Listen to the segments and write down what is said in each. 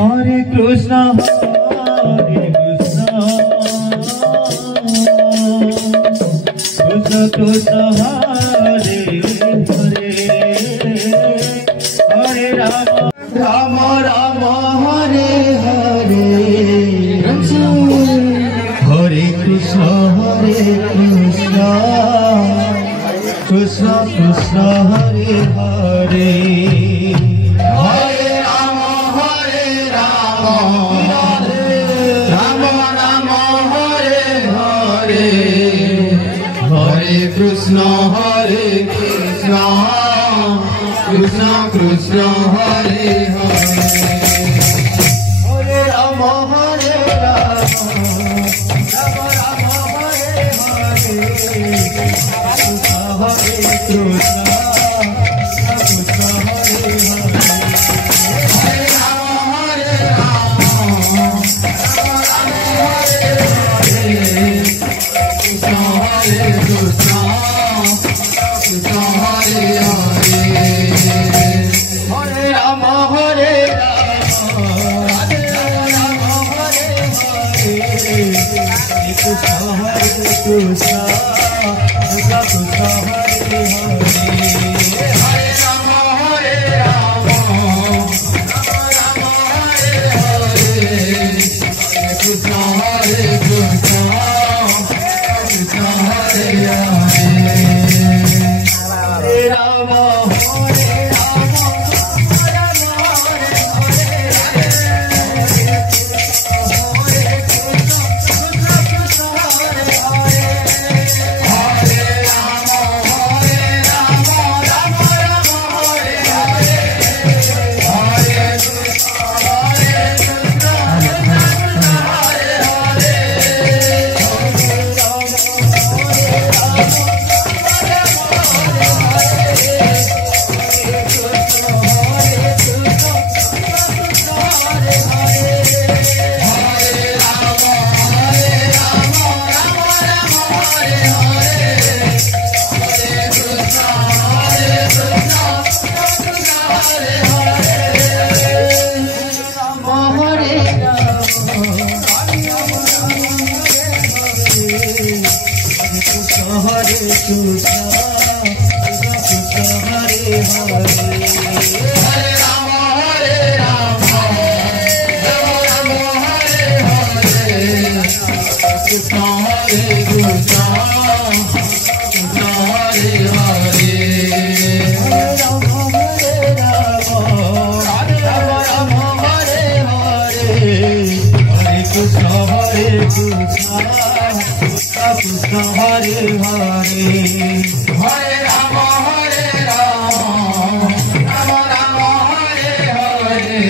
Hare Krishna, Krishna Krishna, Hare Hare, Hare Rama, Rama Rama, Hare Hare, Hare Krishna, Krishna Krishna, Hare Hare. Krishna Hare Krishna, Krishna Krishna Hare Hare, Hare Rama Hare Rama, Rama Rama Hare Hare, Hare Krishna Krishna Hare Hare, Hare Rama Hare Rama, Rama Rama Hare Hare, Krishna Hare Krishna. Krishna, Krishna Krishna, Hare Hare, Hare Rama Hare Rama, Rama Rama Hare Hare,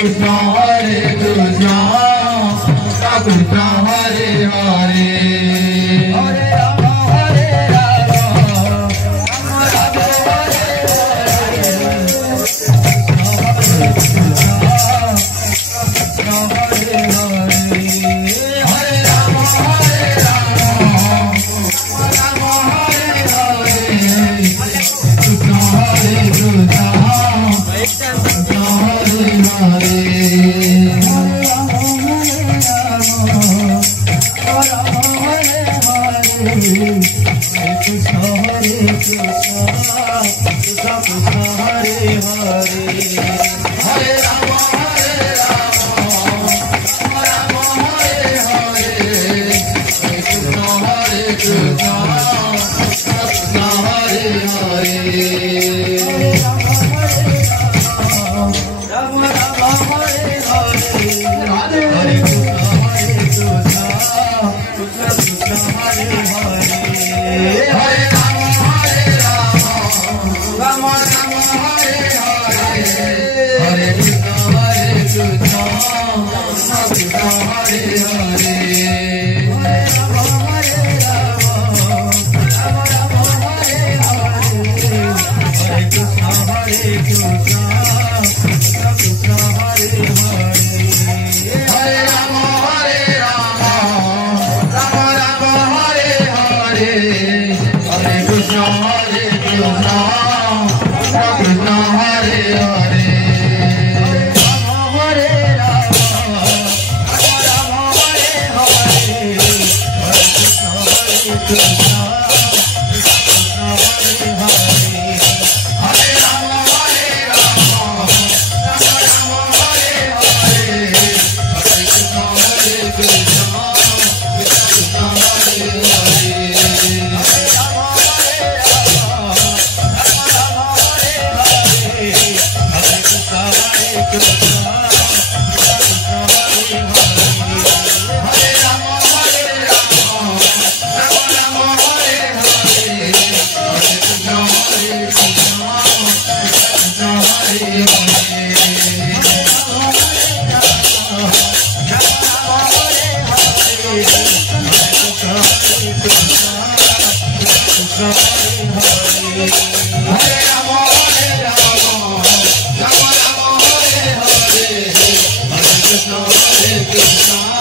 Krishna Hare Krishna, Krishna Hare Hare, Hare Rama Hare Rama, Rama Hare Krishna, Hare Krishna.